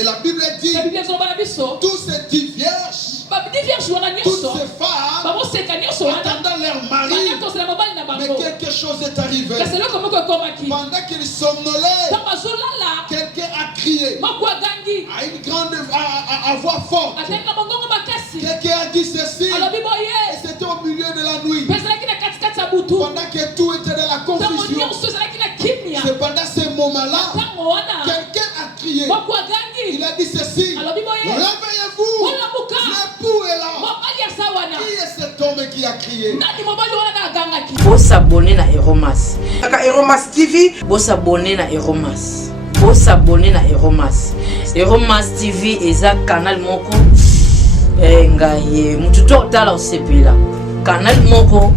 Et la Bible dit, tous ces dix vierges, toutes ces femmes, attendant leur mari, mais quelque chose est arrivé. Pendant qu'ils somnolaient, quelqu'un a crié à une grande à voix forte. Quelqu'un a dit ceci, et c'était au milieu de la nuit. Pendant que tout était dans la confusion, c'est pendant ce moment-là, quelqu'un a crié. Il a dit ceci, réveillez-vous, l'époux est là. Qui est cet homme qui a crié? Vous s'abonnez à Eromas. Eromas TV. Vous s'abonnez à Eromas. Vous s'abonnez à Eromas. Eromas TV est un canal moko. Ngaye mututo tala osepila. Canal moko.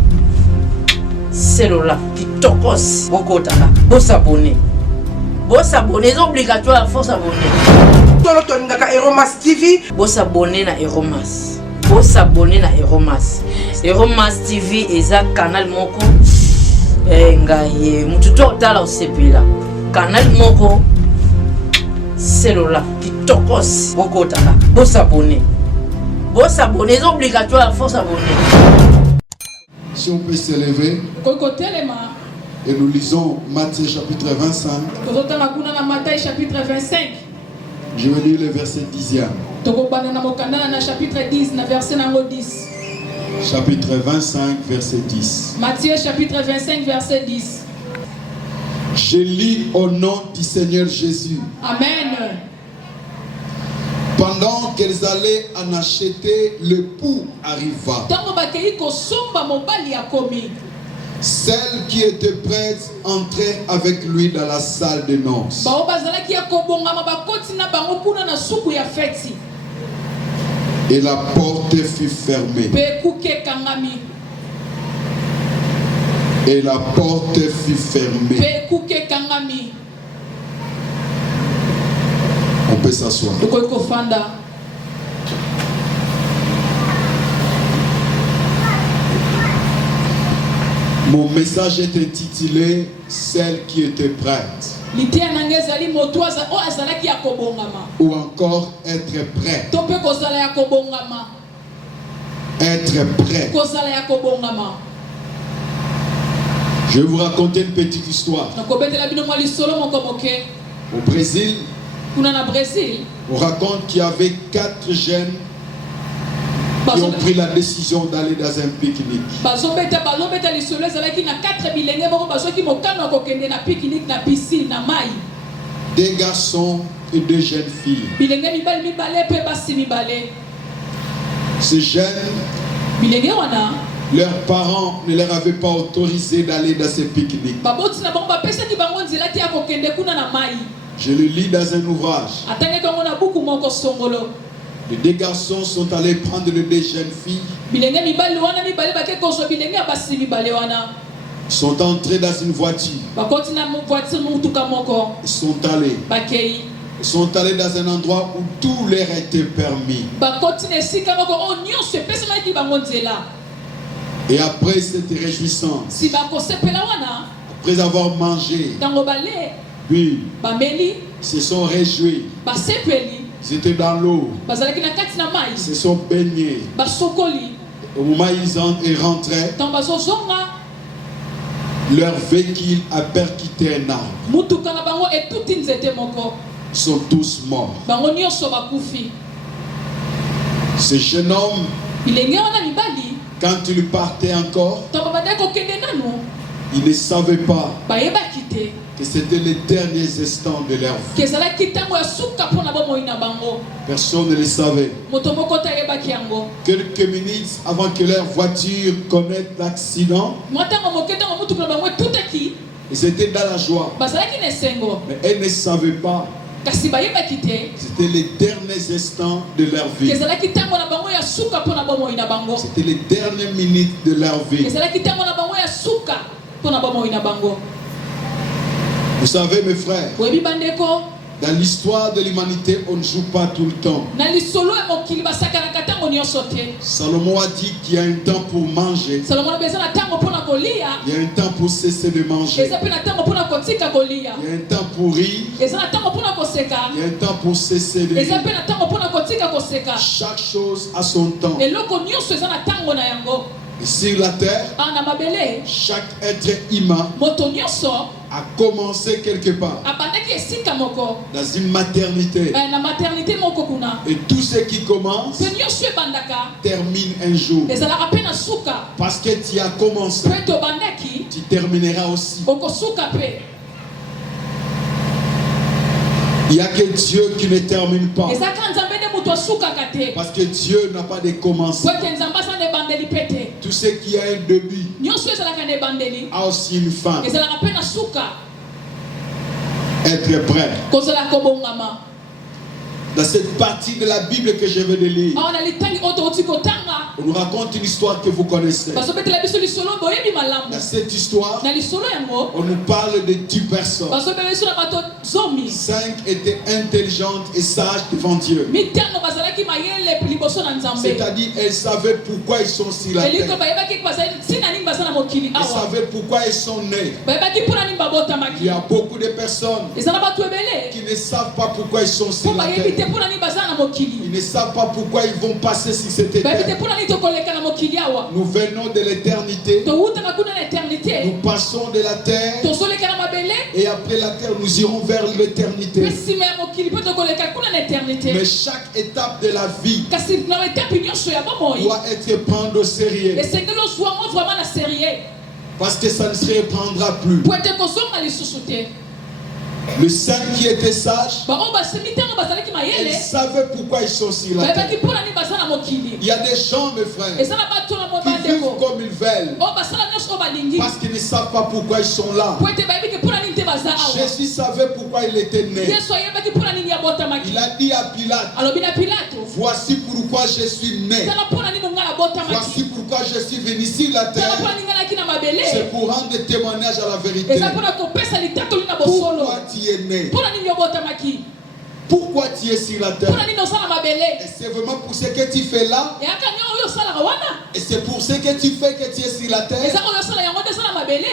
Cellula kitokos boko tala. Vous s'abonnez. Vous s'abonnez, c'est obligatoire, faut s'abonner. Eromas TV. Vous s'abonnez à Eromas. Vous s'abonner à Eromas. Eromas TV est un canal moko. Ngaye mututo tala osepila. Canal moko. Cellula kitokos boko tala. Vous s'abonner. Vous s'abonner, c'est obligatoire, faut s'abonner. Si on peut s'élever. Et nous lisons Matthieu chapitre 25. Je vais lire le verset 10e. Chapitre 25, verset 10. Matthieu chapitre 25, verset 10. Je lis au nom du Seigneur Jésus. Amen. Pendant qu'elles allaient en acheter, l'époux arriva. Celle qui était prête entrait avec lui dans la salle de noces. Et la porte fut fermée. Et la porte fut fermée. On peut s'asseoir. Mon message est intitulé Celle qui était prête. Ou encore être prêt. Être prêt. Je vais vous raconter une petite histoire. Au Brésil, on raconte qu'il y avait 4 jeunes qui ont pris la décision d'aller dans un pique-nique. Des garçons et 2 jeunes filles. Ces jeunes, leurs parents ne leur avaient pas autorisé d'aller dans ces pique-niques. Je le lis dans un ouvrage. Les 2 garçons sont allés prendre les 2 jeunes filles. Ils sont entrés dans une voiture. Ils sont allés dans un endroit où tout leur était permis. Et après cette réjouissance, après avoir mangé, puis ils se sont réjouis. Ils étaient dans l'eau. Ils se sont baignés. Au moment où ils rentraient, leur véhicule a percuté un arbre. Ils sont tous morts. Ce jeune homme, quand il partait encore, il ne savait pas que c'était les derniers instants de leur vie. Personne ne le savait. Quelques minutes avant que leur voiture connaisse l'accident, ils étaient dans la joie. Mais elles ne savaient pas que c'était les derniers instants de leur vie. C'était les dernières minutes de leur vie. Vous savez, mes frères, Dans l'histoire de l'humanité, on ne joue pas tout le temps. Salomon a dit qu'il y a un temps pour manger. Il y a un temps pour cesser de manger. Il y a un temps pour rire. Il y a un temps pour cesser de rire. Chaque chose a son temps. Et sur la terre, chaque être humain a commencé quelque part dans une maternité. Et tout ce qui commence termine un jour. Parce que tu as commencé, tu termineras aussi. Il n'y a que Dieu qui ne termine pas. Parce que Dieu n'a pas de commencement. Tout ce qui a un début a aussi une fin. Être prêt. Dans cette partie de la Bible que je vais de lire, on nous raconte une histoire que vous connaissez. Dans cette histoire, on nous parle de 10 personnes. 5 étaient intelligentes et sages devant Dieu. C'est-à-dire, elles savaient pourquoi ils sont sur la terre. Elles savaient pourquoi ils sont nés. Il y a beaucoup de personnes qui ne savent pas pourquoi ils sont sur la terre. Ils ne savent pas pourquoi ils vont passer sur cette terre. Nous venons de l'éternité. Nous passons de la terre. Et après la terre, nous irons vers l'éternité. Mais chaque étape de la vie doit être prise au sérieux. Parce que ça ne se reprendra plus. Le 5 qui était sage, ils savaient pourquoi ils sont sur la terre. Il y a des gens, mes frères, qui vivent comme ils veulent parce qu'ils ne savent pas pourquoi ils sont là. Jésus savait pourquoi il était né. Il a dit à Pilate, voici pourquoi je suis né. Voici pourquoi je suis venu sur la terre. C'est pour rendre témoignage à la vérité. Pourquoi tu es né? Pourquoi tu es sur la terre? Et c'est vraiment pour ce que tu fais là? Et c'est pour ce que tu fais que tu es sur la terre?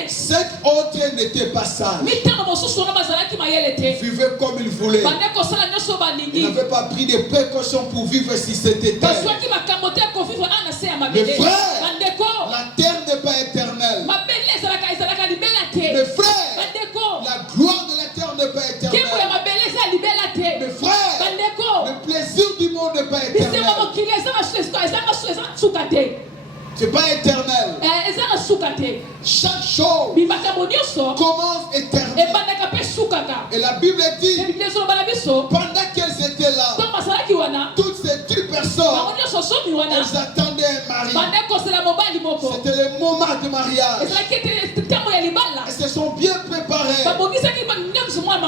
7 autres n'étaient pas sages. Ils vivaient comme ils voulaient. Ils n'avaient pas pris de précautions pour vivre sur cette terre. Mais frère, la terre n'est pas éternelle. Mais frère, la gloire de la terre n'est pas éternelle. Mais frère, le plaisir du monde n'est pas éternel. C'est pas éternel. Chaque chose commence éternel. Et la Bible dit, pendant qu'elles étaient là, toutes ces 10 personnes, elles attendaient un mari. C'était le moment de mariage. Elles se sont bien préparées.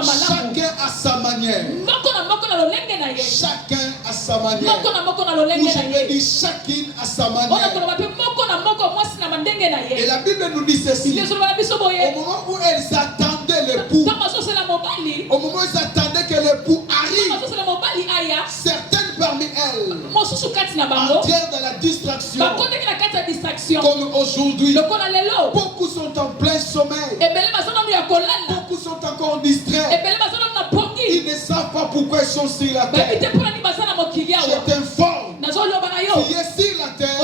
Chacun à sa manière. Chacun à sa manière. Ou je vais dire chacune à sa manière. Et la Bible nous dit ceci. Au moment où elles attendaient l'époux, au moment où elles attendaient que l'époux arrive, certaines parmi elles entrèrent dans la distraction. Comme aujourd'hui, beaucoup sont en plein sommeil. Beaucoup sont encore distraits. Ils ne savent pas pourquoi ils sont sur la terre. Je t'informe, tu es sur la terre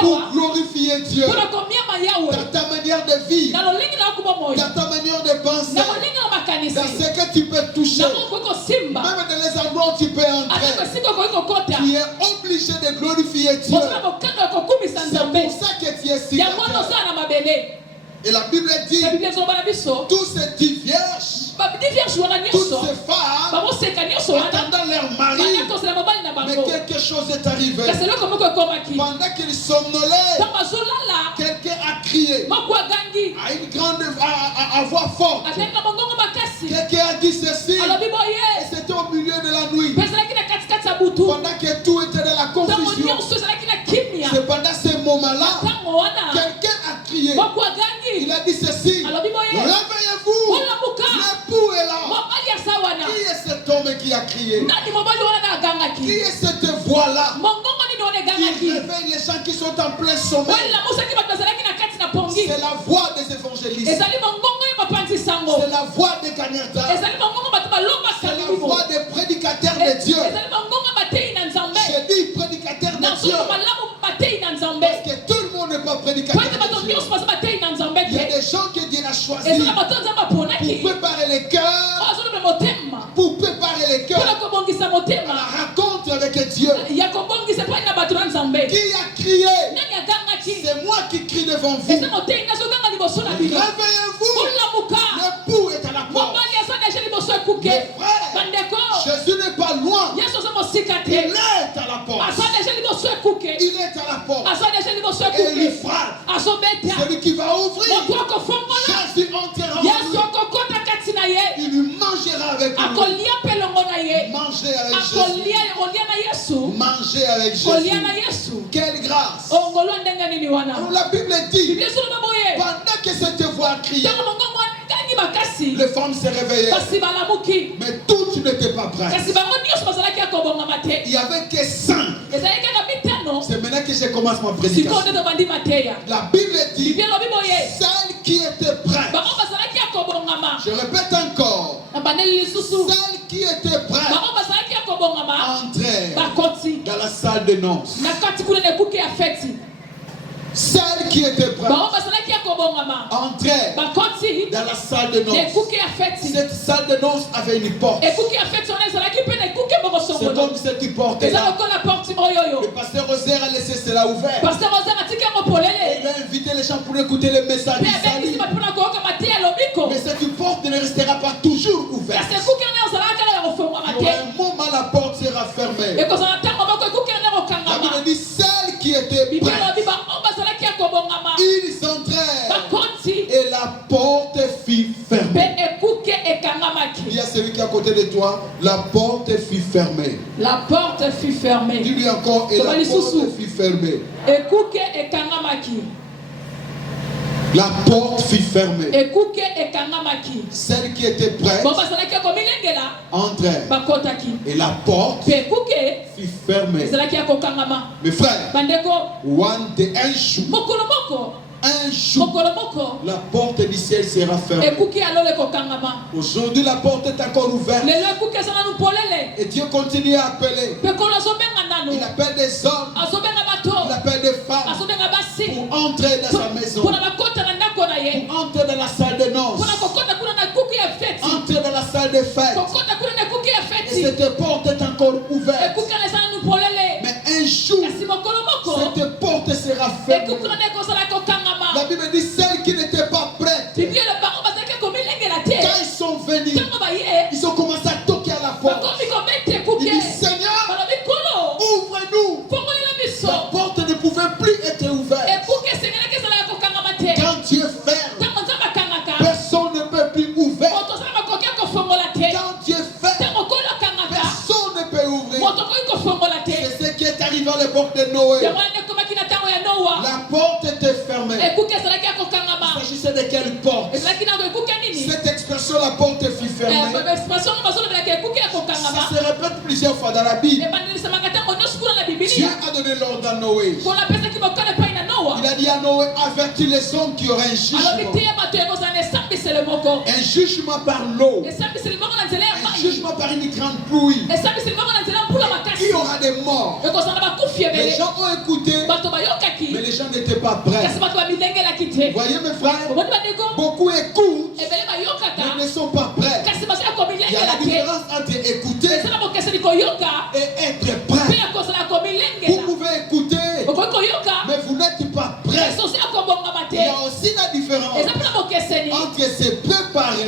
pour glorifier Dieu. Dans ta manière de vivre, dans ta manière de penser, dans ce que tu peux toucher, même dans les endroits où tu peux entrer, tu es obligé de glorifier Dieu. C'est pour ça que tu es sur la terre. Et la Bible dit, tous ces 10 vierges, toutes ces femmes, attendant leur mari, mais quelque chose est arrivé. Pendant qu'ils somnolaient, quelqu'un a crié à une grande à voix forte. Quelqu'un a dit ceci, et c'était au milieu de la nuit. Pendant que tout était dans la confusion, c'est pendant ce moment-là, quelqu'un a crié. Il a dit ceci, réveillez-vous, l'époux est là. Qui est cet crié? Qui est cette voix-là qui réveille les gens qui sont en plein sommeil? C'est la voix des évangélistes. C'est la voix des Kanyata. C'est la voix des prédicateurs de Dieu. J'ai dit prédicateurs de Dieu. Parce que tout le monde n'est pas prédicateur de Dieu. Il y a des gens que Dieu a choisis pour préparer les cœurs, pour préparer les cœurs à la rencontre avec Dieu. Qui a crié? C'est moi qui crie devant vous. Réveillez-vous. L'époux est à la porte. Mes frères, Jésus n'est pas loin. Il est à la porte. Il est à la porte. Et il frappe. Celui qui va ouvrir, Jésus entrera en lui. Il lui mangera avec lui. Manger avec Jésus. Manger avec Jésus. Quelle grâce. Alors la Bible dit, pendant que cette voix criait, les femmes se réveillaient. Mais toutes n'étaient pas prêtes. Il n'y avait que 5. C'est maintenant que je commence ma prédication. La Bible dit, celles qui étaient prêtes. Je répète encore. Celles qui étaient prêtes entraient dans la salle de noces. Celles qui étaient prêtes entraient dans la salle de noces. Cette salle de noces avait une porte. C'est comme cette porte là. Le pasteur Rosaire a laissé cela ouvert. Il a invité les gens pour écouter le message du salut. Mais cette porte ne restera pas toujours ouverte. Il y aura un moment la porte sera fermée. La Bible dit celles qui étaient prêtes, ils entrèrent et la porte fut fermée. Il y a celui qui est à côté de toi, la porte fut fermée. La porte fut fermée. Dis-lui encore, et la porte fut fermée. La porte fut fermée. Celles qui étaient prêtes entrèrent. Et la porte fut fermée. Mes frères, un jour, la porte du ciel sera fermée. Aujourd'hui, la porte est encore ouverte. Et Dieu continue à appeler. Il appelle des hommes, il appelle des femmes pour entrer dans sa maison, pour entrer dans la salle de noces, entrer dans la salle de fête. Et cette porte est encore ouverte. Mais un jour, cette porte sera fermée. La Bible dit celles qui n'étaient pas prêtes, quand ils sont venus, ils ont commencé à toquer à la porte. Ils disent Seigneur, ouvre-nous. La porte ne pouvait plus être ouverte. Quand Dieu ferme, personne ne peut plus ouvrir. Quand Dieu ferme, personne ne peut ouvrir. C'est ce qui est arrivé à l'époque de Noé. La porte était fermée. Il s'agissait de quelle porte? Cette expression, la porte fut fermée, ça se répète plusieurs fois dans la Bible. Dieu a donné l'ordre à Noé. Il a dit à Noé, avertis les hommes qu'il y aura un jugement. Un jugement par l'eau. Un jugement par une grande pluie. Il y aura des morts. Les gens ont écouté, mais les gens n'étaient pas prêts. Voyez mes frères, beaucoup écoutent, mais ne sont pas prêts. Il y a la différence entre écouter et être prêt. Vous pouvez écouter, mais vous n'êtes pas prêt. Il y a aussi la différence entre se préparer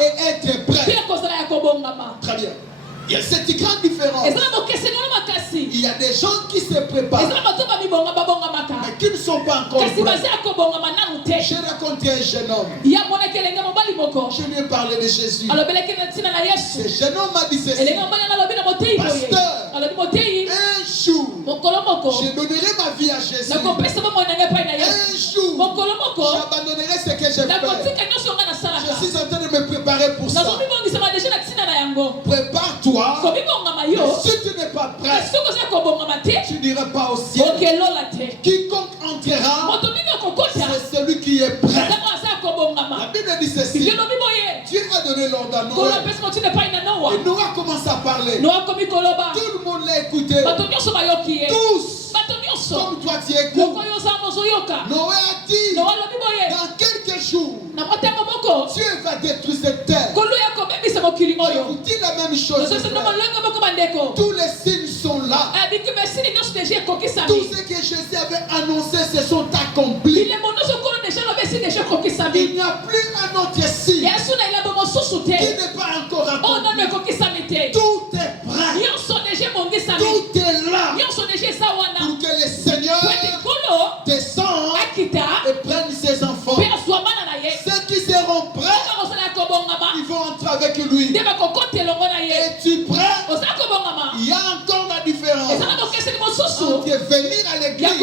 et être prêt. Très bien. Il y a cette grande différence. Il y a des gens qui se préparent, mais qui ne sont pas encore prêts. J'ai rencontré un jeune homme. Je lui ai parlé de Jésus. Ce jeune homme m'a dit ceci. Pasteur, un jour, je donnerai ma vie à Jésus. Un jour, j'abandonnerai ce que j'ai fait. Je suis en train de me préparer pour ça. Prépare-toi. si tu n'es pas prêt, tu n'iras pas au ciel. Quiconque entrera, c'est celui qui est prêt. La Bible dit ceci. Dieu a donné l'ordre à Noé. Et Noé a commencé à parler. Tout le monde l'a écouté. Tous. Comme toi tu écoutes. Noé a dit, dans quelques jours, Dieu va détruire cette terre. Je vous dis la même chose. Tous les signes sont là. Tout ce que Jésus avait annoncé se sont accomplis. Il n'y a plus un autre signe qui n'est pas encore accompli. Tout est prêt. Tout est là pour que le Seigneur descende et prenne ses enfants. Ceux qui seront prêts, ils vont entrer avec lui. Es-tu prêt? Il y a encore la différence entre venir à l'église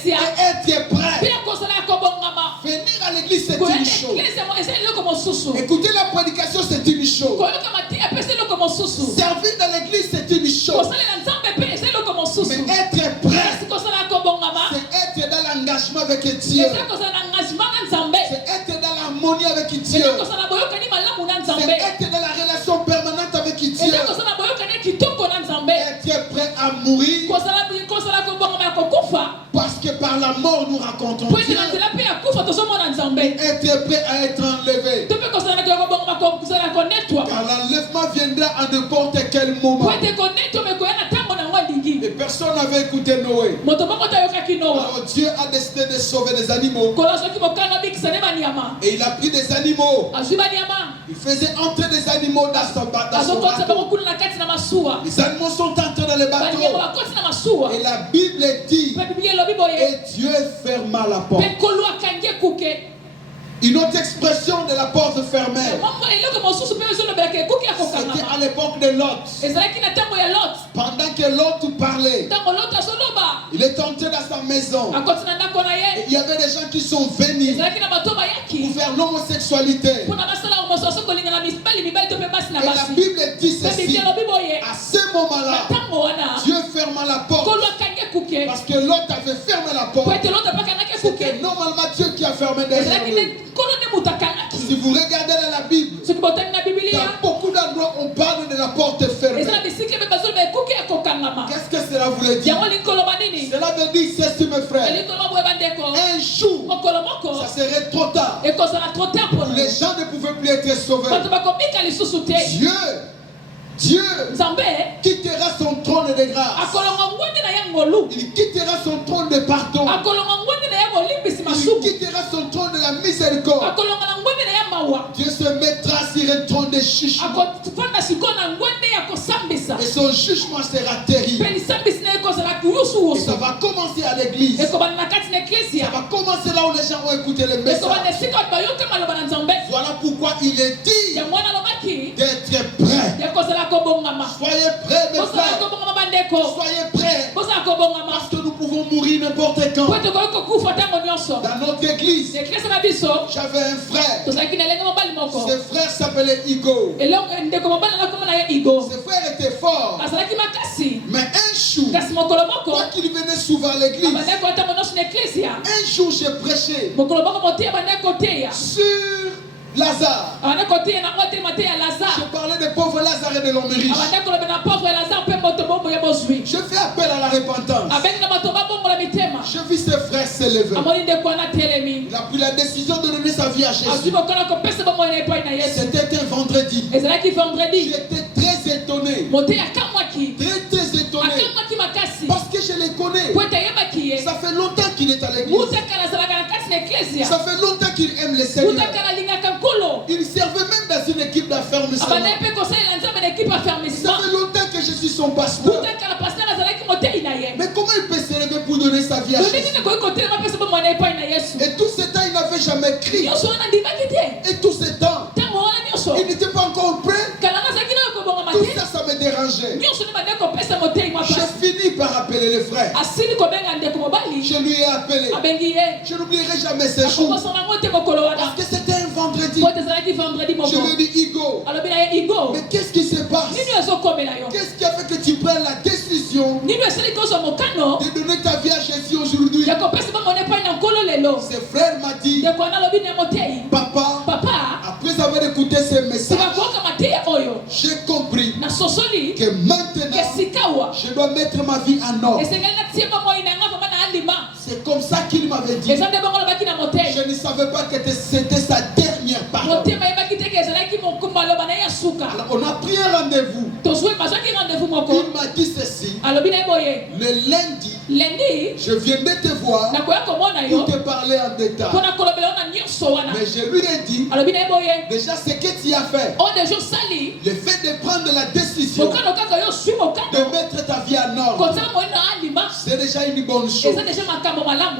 et être prêt. Venir à l'église, c'est une chose. Écouter la prédication, c'est une chose. Servir dans l'église, c'est une chose. Mais être prêt, c'est être dans l'engagement avec Dieu. C'est être dans l'harmonie avec Dieu. C'est être dans la relation permanente avec Dieu. Être prêt à mourir. Parce que par la mort nous rencontrons Dieu. Être prêt à être enlevé. Car l'enlèvement viendra à n'importe quel moment. Et personne n'avait écouté Noé. Alors Dieu a décidé de sauver des animaux. Et il a pris des animaux. Il faisait entrer des animaux dans son bateau. Les animaux sont entrés dans le bateau. Et la Bible dit, et Dieu ferma la porte. Une autre expression de la porte fermée. C'était à l'époque de Lot. Pendant que Lot parlait, il est entré dans sa maison. Et il y avait des gens qui sont venus pour faire l'homosexualité. Et la Bible dit ceci. À ce moment-là, Dieu ferma la porte. Parce que Lot avait fermé la porte. C'était normalement Dieu qui a fermé derrière lui. Si vous regardez dans la Bible, dans beaucoup d'endroits on parle de la porte fermée. Qu'est-ce que cela voulait dire? Cela veut dire ceci, mes frères. Un jour, ça serait trop tard. Les gens ne pouvaient plus être sauvés. Dieu quittera son trône de grâce. Il quittera son trône de pardon. Il quittera son trône de la miséricorde. Dieu se mettra sur un trône de jugement. Et son jugement sera terrible. Et ça va commencer à l'église. Ça va commencer là où les gens ont écouté le message. Voilà pourquoi il est dit d'être prêt. Soyez prêts, mes frères. Soyez prêts. Parce que nous pouvons mourir n'importe quand. Dans notre église, j'avais un frère. Ce frère s'appelait Igo. Ce frère était fort. Mais un jour, quoi qu'il venait souvent à l'église, un jour j'ai prêché sur Lazare. Je parlais des pauvres Lazare et de l'homme riche. Je fais appel à la repentance. Je vis ce frère s'élever. Il a pris la décision de donner sa vie à Jésus. C'était un vendredi. J'étais très étonné. Très étonné. Parce que je les connais. Ça fait longtemps qu'il est à l'église. Ça fait longtemps qu'il aime le Seigneur. Il servait même dans une équipe d'affermissement. Ça fait longtemps que je suis son pasteur. Mais comment il peut s'élever pour donner sa vie à Jésus? Et tout ce temps, il n'avait jamais crié. Et tout ce temps, il n'était pas encore prêt. Tout ça, ça me dérangeait. J'ai fini par appeler le frère. Je lui ai appelé. Je n'oublierai jamais ces jours. Parce que c'était un vendredi. Je lui ai dit, Igo, mais qu'est-ce qui se passe? Qu'est-ce qui a de donner ta vie à Jésus aujourd'hui. Ses frères m'ont dit, papa, après avoir écouté ces messages, j'ai compris que maintenant, je dois mettre ma vie en ordre. C'est comme ça qu'il m'avait dit. Je ne savais pas que c'était sa dernière parole. Alors, on a pris un rendez-vous. Il m'a dit ceci. Le lundi, je viendrai te voir pour te parler en détail. Mais je lui ai dit, déjà ce que tu as fait, le fait de prendre la décision de mettre ta vie en ordre, c'est déjà une bonne chose.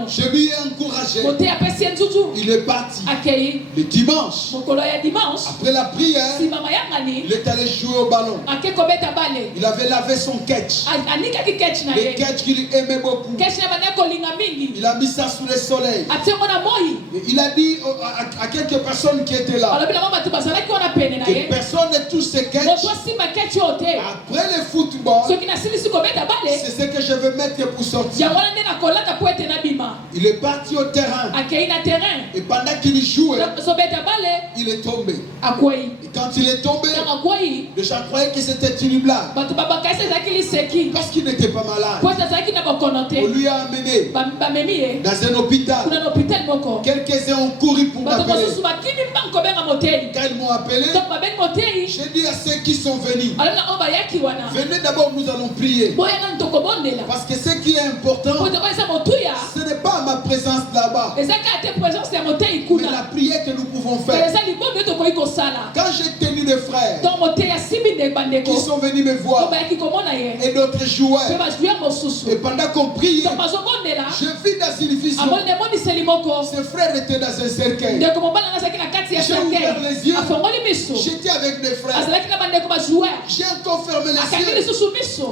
Je lui ai encouragé. Il est parti. Le dimanche, après la prière, il est allé jouer au ballon. Il avait lavé son catch. Le catch qu'il aimait beaucoup. Il a mis ça sous le soleil. Et il a dit à quelques personnes qui étaient là que personne ne touche ce catch. Après le football, c'est ce que je veux mettre pour sortir. Il est parti au terrain. Et pendant qu'il jouait, il est tombé. Et quand il est tombé, les gens croyaient que c'était une blague. Parce qu'il n'était pas malade. On lui a amené dans un hôpital. Quelques-uns ont couru pour m'appeler. Quand ils m'ont appelé, j'ai dit à ceux qui sont venus, venez d'abord, nous allons prier. Parce que ce qui est important, ce n'est pas ma présence là-bas, mais la prière que nous pouvons faire. Quand j'ai tenu des frères qui sont venus me voir et d'autres joueurs, et pendant qu'on priait, je vis dans une vision. Ces frères étaient dans un cercueil. J'ai ouvert les yeux. J'étais avec mes frères. J'ai encore fermé les yeux.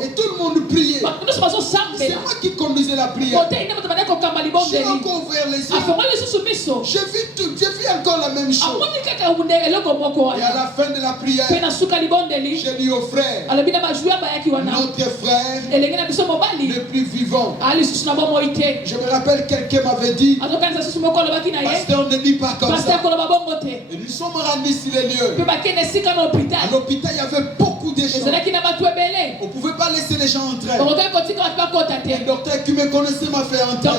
Et tout le monde priait. C'est moi qui conduisais la prière. J'ai encore ouvert les yeux. J'ai vu encore la même chose. Et à la fin de la prière, j'ai dit aux frères, notre frère le plus vivant. Je me rappelle quelqu'un m'avait dit, pasteur, ne dit pas comme ça. Et nous sommes rendus sur les lieux. À l'hôpital, il y avait beaucoup de gens. On ne pouvait pas laisser les gens entrer. Le docteur qui me connaissait m'a fait entrer.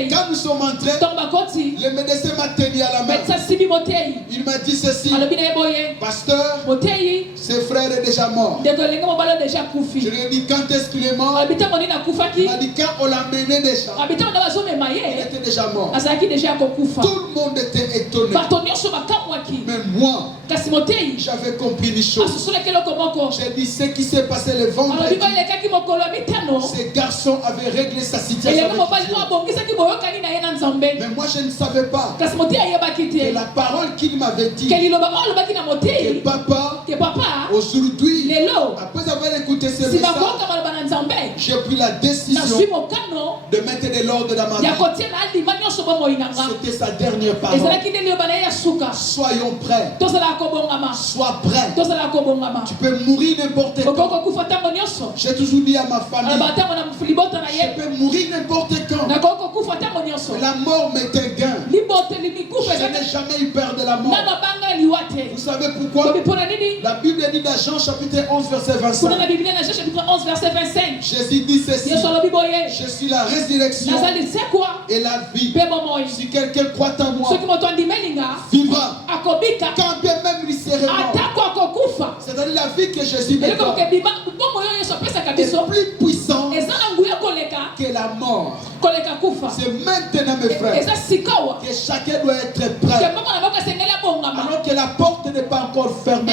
Et quand nous sommes entrés, le médecin m'a tenu à la main. Il m'a dit ceci, pasteur, ce frère est déjà mort. Je lui ai dit, quand est-ce qu'il est mort? Il m'a dit, quand on l'a mené déjà, il était déjà mort. Tout le monde était étonné. Mais moi, j'avais compris une chose. J'ai dit, ce qui s'est passé le vendredi, ces garçons avaient réglé sa situation. Mais moi, je ne savais pas que la parole qu'il m'avait dit, que papa, aujourd'hui, après avoir écouté ce message, j'ai pris la décision de mettre de l'ordre dans ma vie. C'était sa dernière parole. Soyons prêts. Sois prêt. Tu peux mourir n'importe quand. J'ai toujours dit à ma famille, je peux mourir n'importe quand. La mort m'est un gain. Je n'ai jamais eu peur de la mort. Vous savez pourquoi? La Bible dit dans Jean chapitre 11 verset 25. Jésus dit ceci, je suis la résurrection et la vie. Si quelqu'un croit en moi, vivra. Quand bien même il serait mort. C'est-à-dire la vie que Jésus me donne est plus puissante que la mort. C'est maintenant, mes frères, que chacun doit être prêt. Alors que la porte n'est pas encore fermée.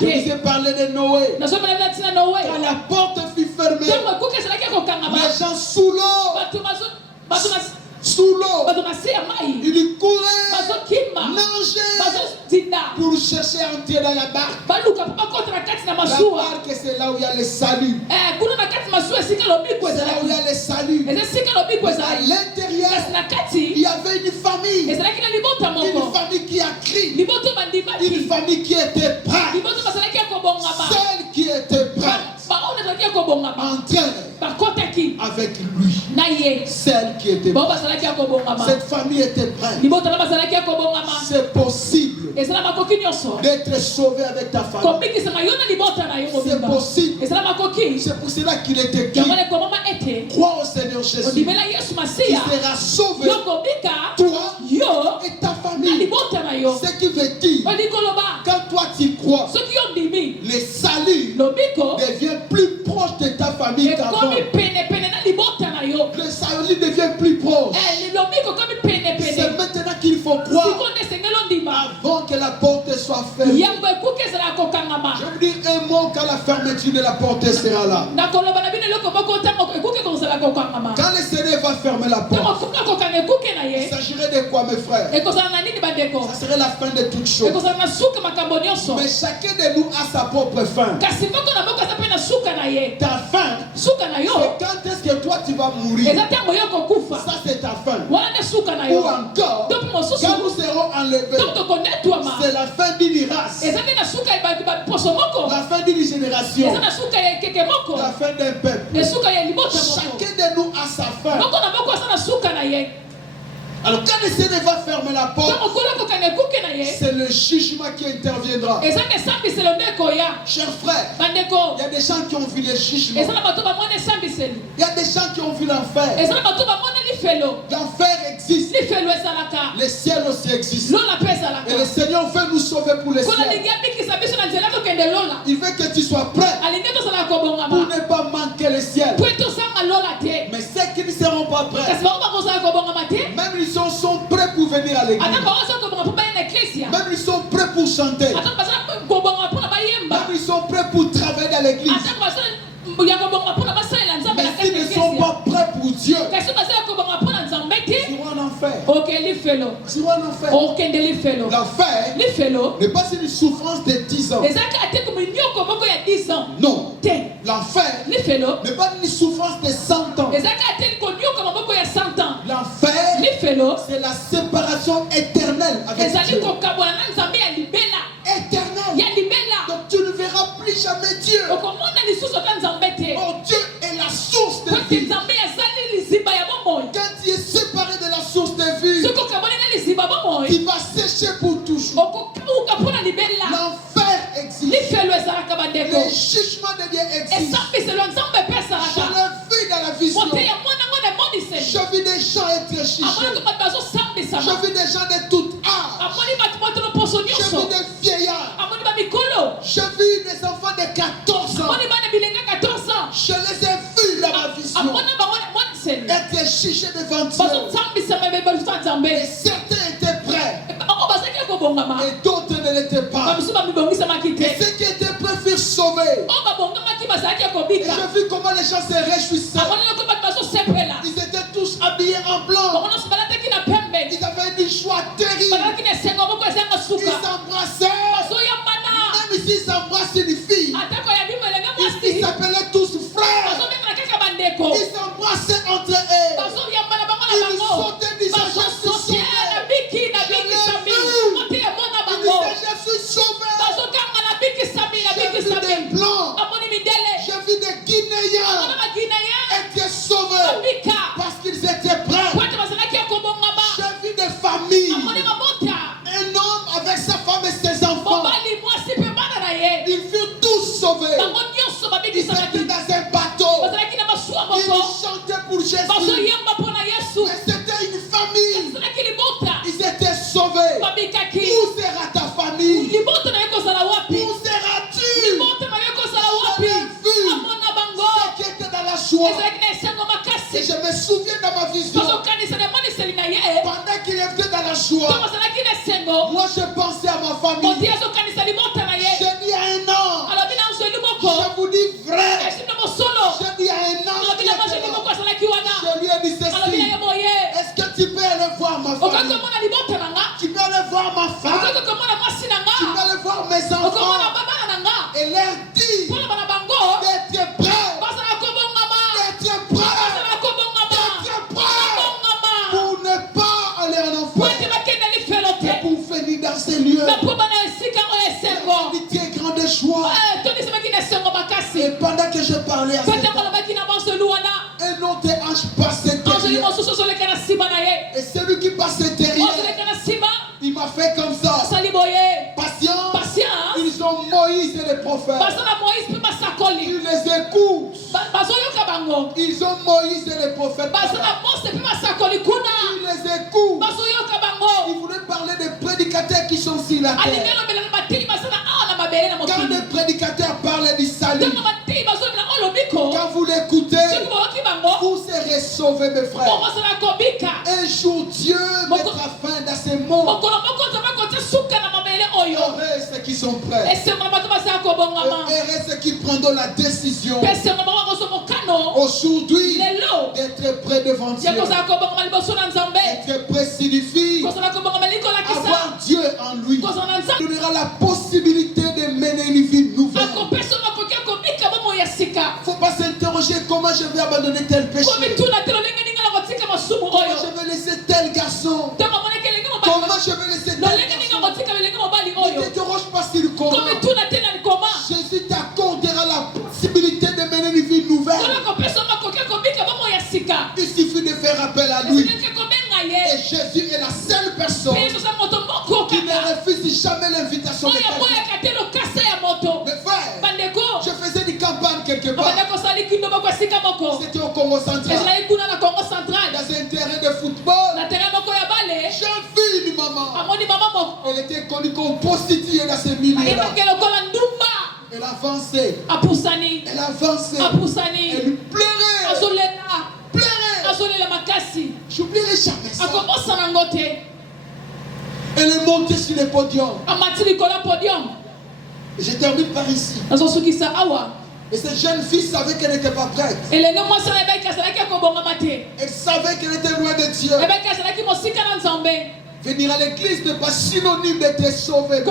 Je vous ai parlé de Noé. Quand la porte fut fermée, les gens sous l'eau, il courait, nageait pour chercher à entrer dans la barque. La barque, c'est là où il y a le salut. C'est là où il y a le salut. Mais à l'intérieur, il y avait une famille. Une famille qui a crié. Une famille qui était prête. Celle qui était prête. En train avec lui. Celle qui était prête. Cette famille était prête. C'est possible d'être sauvé avec ta famille. C'est possible. C'est pour cela qu'il était dit. Crois au Seigneur Jésus. Il sera sauvé. Toi et ta famille. Ce qui veut dire, quand toi tu crois, le salut devient plus proche de ta famille qu'avant. Le salut devient plus proche. C'est maintenant qu'il faut croire avant que la porte soit fermée. Je vous dis un mot quand la fermeture de la porte sera là. Quand le Seigneur va fermer la porte, il s'agirait de quoi, mes frères? Ça serait la fin de toutes choses. Mais chacun de nous a sa propre fin. Ta fin, c'est quand est-ce que toi tu vas mourir. Ça c'est ta fin. Ou encore, quand nous serons enlevés, c'est la fin d'une race, la fin d'une génération, la fin d'un peuple. Chacun de nous a sa fin. Alors quand le Seigneur va fermer la porte, c'est le jugement qui interviendra. Chers frères, il y a des gens qui ont vu le jugement. Il y a des gens qui ont vu l'enfer. L'enfer existe. Le ciel aussi existe. Et le Seigneur veut nous sauver pour le ciel. Il veut que tu sois prêt pour ne pas manquer le ciel. Mais ceux qui ne seront pas prêts, même ils sont prêts pour venir à l'église. Même ils sont prêts pour chanter. Même ils sont prêts pour travailler dans l'église. Mais s'ils ne sont pas prêts pour Dieu, ils seront en enfer. L'enfer n'est pas une souffrance de 10 ans. Non. L'enfer n'est pas une souffrance de 100 ans. L'enfer, c'est la séparation éternelle avec Dieu. Éternelle. Donc tu ne verras plus jamais Dieu. Oh, Dieu est la source de vie. Quand tu es séparé de la source de vie, qui va sécher pour toujours. L'enfer existe. Le jugement de Dieu existe. Je l'ai vu dans la vision. Je vis des gens être jugés. Je vis des gens de toute âge. Je vis des vieillards. Je vis des enfants de 14 ans. Je les ai vus dans ma vision être jugés devant Dieu. Et certains étaient prêts. Et d'autres ne l'étaient pas. Et ceux qui étaient prêts furent sauvés. Et j'ai vu comment les gens se réjouissaient. Ils étaient tous habillés en blanc. Ils avaient une joie terrible. Ils s'embrassaient. Même s'ils s'embrassent une fille, ils s'appelaient tous frères. Ils s'embrassaient entre eux. Ils sautaient, disaient je suis sauvé. Je suis sauvé. J'ai vu des blancs. J'ai vu des Guinéens être sauvés parce qu'ils étaient prêts. J'ai vu des familles. Un homme avec sa femme et ses enfants. Ils furent tous sauvés. Ils étaient dans un bateau. Ils chantaient pour Jésus. Mais c'était une famille. Ils étaient sauvés. Où sera ta famille? Où seras-tu? J'avais vu ceux qui étaient dans la joie. Et je me souviens dans ma vision, pendant qu'il était dans la joie, moi je pensais à ma famille. J'ai dit à un an, je vous dis vrai, j'ai dit à un an, je lui ai dit ceci: est-ce que tu peux aller voir ma famille? Tu peux aller voir ma femme? Tu peux aller voir mes enfants et leur dire d'être prêts, pour ne pas aller en enfer, et pour venir dans ces lieux. Une grande joie. Et pendant que je parlais à cet homme, un autre Tu les écoutes. Ils ont Moïse et les prophètes. Tu les écoutes. Ils voulaient parler des prédicateurs qui sont sur la terre. Quand les prédicateurs parlent du salut, quand vous l'écoutez, vous serez sauvés, mes frères. Un jour, Dieu mettra fin à ces mots. Heureux ceux qui sont prêts. Heureux ceux qui prendront la décision aujourd'hui d'être près devant Dieu. Être prêt signifie avoir Dieu en lui. Il donnera la possibilité de mener une vie nouvelle. Il ne faut pas s'interroger comment je vais abandonner tel péché. Comment je vais laisser tel garçon. Comment je vais laisser tel garçon. Ne t'interroge pas sur le comment. Jésus t'accordera la possibilité de mener une vie nouvelle. Il suffit de faire appel à lui. Et Jésus est la seule personne qui ne refuse jamais l'invitation de quelqu'un. Mes frères, je faisais des campagnes quelque part. C'était au Congo central. Dans un terrain de football. J'ai vu une maman. Elle était connue comme prostituée dans ces milieux-là. Elle avançait. Elle avançait. Elle pleurait. J'oublierai jamais ça. Elle est montée sur le podium. Et je termine par ici. Et cette jeune fille savait qu'elle n'était pas prête. Elle savait qu'elle était loin de Dieu. Venir à l'église n'est pas synonyme d'être sauvé.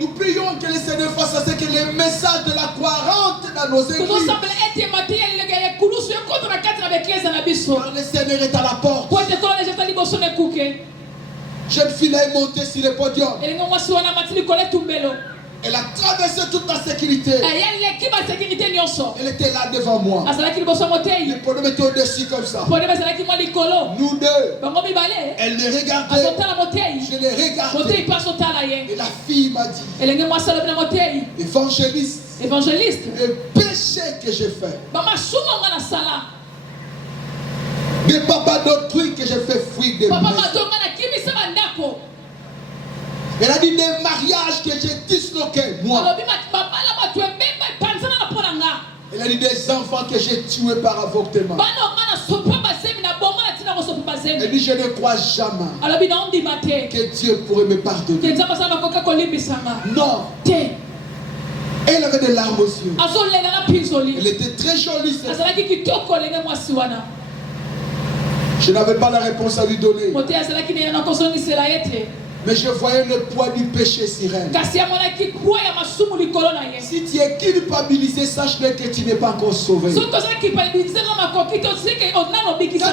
Nous prions que le Seigneur fasse à ce que les messages de la croix rentrent dans nos églises. Car le Seigneur est à la porte. Jeune fille est montée sur le podium. Elle a traversé toute la sécurité. Elle était là devant moi. Le podium était au-dessus comme ça. Nous deux. Elle me regardait. Je l'ai regardé. Et la fille m'a dit, évangéliste, le péché que j'ai fait, de papa d'autrui que j'ai fait fuir de moi. Elle a dit des mariages que j'ai disloqués, moi. Elle a dit des enfants que j'ai tués par avortement. Elle dit je ne crois jamais que Dieu pourrait me pardonner. Non. Elle avait des larmes aux yeux. Elle était très jolie. Je n'avais pas la réponse à lui donner. Mais je voyais le poids du péché sur elle. Si tu es culpabilisé, sache-le que tu n'es pas encore sauvé. Quand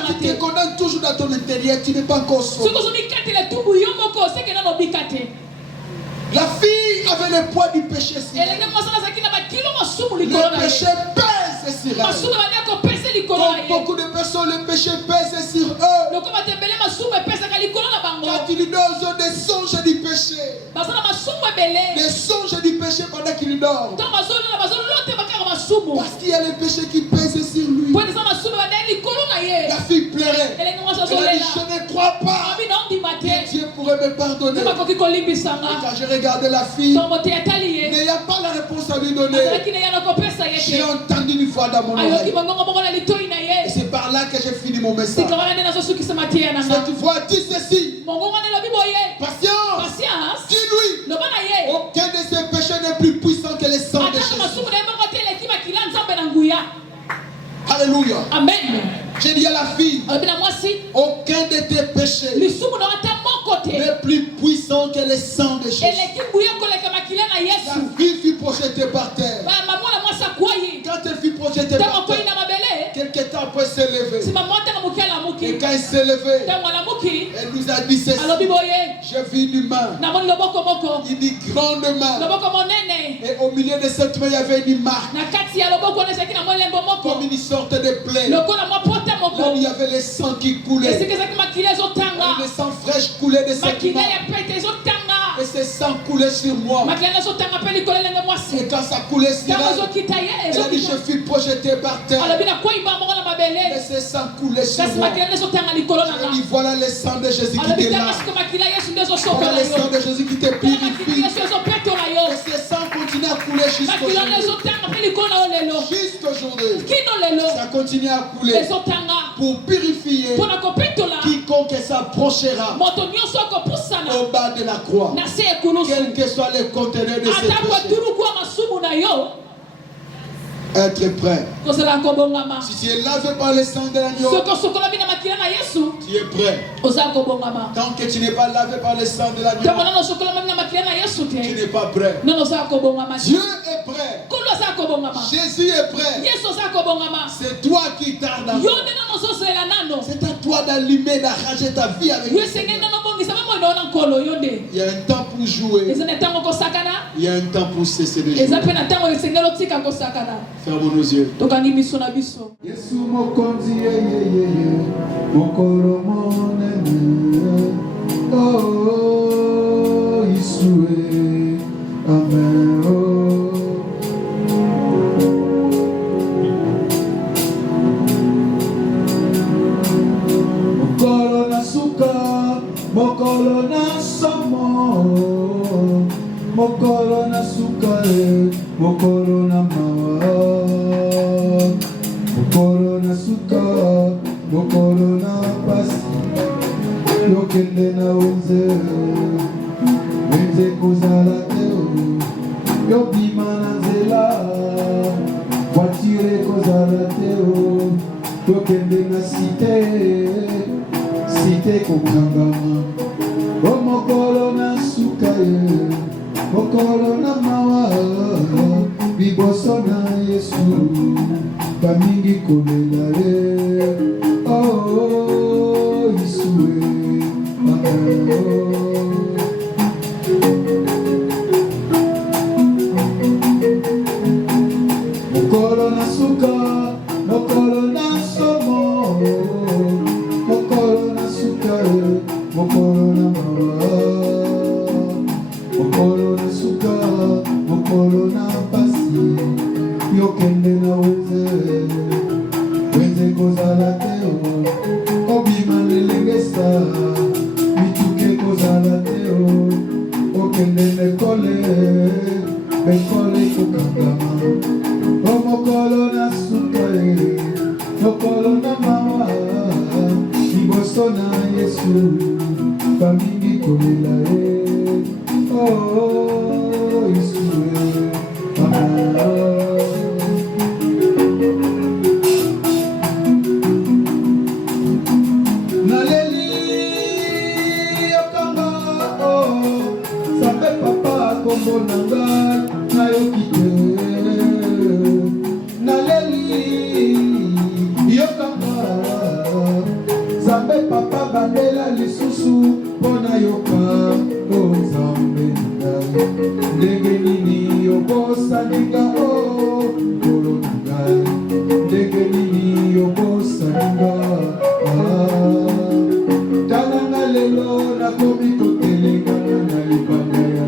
tu te condamnes toujours dans ton intérieur, tu n'es pas encore sauvé. La fille avait le poids du péché sur elle. Le péché pèse sur elle. Comme beaucoup de personnes, le péché pèse sur eux. Quand ils dorment, des songes du péché. Des songes du péché pendant qu'ils dorment. Parce qu'il y a le péché qui pèse sur lui. La fille pleurait. Elle a dit, je ne crois pas que Dieu pourrait me pardonner. Et quand je regardais la fille, n'ayant pas la réponse à lui donner, j'ai entendu une voix dans mon oreille. Et c'est par là que j'ai fini mon message. Cette voix dit ceci: patience, dis-lui, aucun de ses péchés n'est plus puissant que le sang de Jésus. Alléluia. Amen. J'ai dit à la fille, aucun de tes péchés n'est plus puissant que le sang de Jésus. La fille fut projetée par terre. Quand elle fut projetée par terre, quelques temps après s'est levée. Et quand elle s'est levée, elle nous a dit ceci: j'ai vu une main. Il dit grande main. Et au milieu de cette main, il y avait une marque, comme une sorte de plaie. Là, il y avait le sang qui coulait. Le sang fraîche coulait de cette main. Et ce sang coulait sur moi. Et quand ça coulait sur elle, elle a dit, je fus projeté par terre. Et ce sang coulait sur moi. Elle a dit, voilà le sang de Jésus qui t'est là. Voilà le sang de Jésus qui te purifie. Et ce sang continue à couler jusqu'aujourd'hui. Ça continue à couler pour purifier quiconque s'approchera au bas de la croix, quel que soit le conteneur de ses péchés. Être prêt. Si tu es lavé par le sang de l'agneau, tu es prêt. Tant que tu n'es pas lavé par le sang de l'agneau, tu n'es pas prêt. Dieu est prêt. Jésus est prêt. C'est toi qui tardes. C'est à toi d'allumer, d'arranger ta vie avec lui. Il y a un temps pour jouer. Il y a un temps pour cesser de jouer. Fermons nos yeux. Yesu mokonzi mokolo monene. Oh Yesue, amen. Mokolo na suka, mokolo na somo, mokolo na suka, mokolo na mawa. Corona suka, mo corona pasi, yo kende na unze, wenze kozala teo, yo bima na zela, voiture kozala teo, yo kende na cité kokangama, o mo corona suka ye, mo corona mawa, biboso na Yesu. Bamingi komelare, oh Yesue, mokolo na suka, mokolo na somo, mokolo na suka, mokolo na mawa, mokolo na suka, mokolo na pasi, yo kende na weze. Kozala teo, obima lelengesa, mituke kozala teo, okende lekole, bekole kokangama, omokolo na sukae, mokolo na mawa, liboso na Yesu, bamingi kolela oh Yesue, amen. Kombo nanga na yokite naleli yokanga Zambe papa bandela lisusu pona yoka o Zambe nanga ndenge nini yokosa ninga o kolo nanga ndenge nini yokosa ninga tananga lelo na komi kotelenga na libanga ya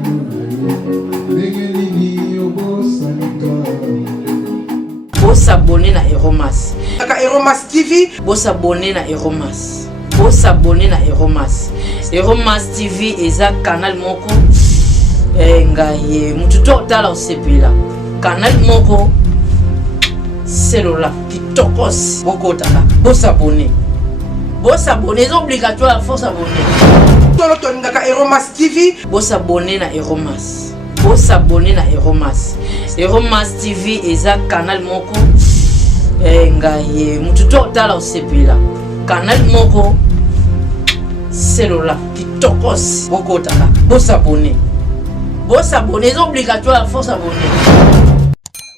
s'abonner na Eromas. Eromas TV. S'abonner na Eromas. S'abonner na Eromas. Eromas TV eza canal moko. Ngaye mututo tala osepila. Canal moko celular kitokos boko tala. S'abonner. S'abonner c'est obligatoire, faut s'abonner. Tolo toningaka Eromas TV. S'abonner na Eromas. S'abonner na Eromas. Eromas TV eza canal moko ngaye mututo tala osepila. Canal moko celular kitokos boko tala. S'abonner c'est obligatoire, faut s'abonner.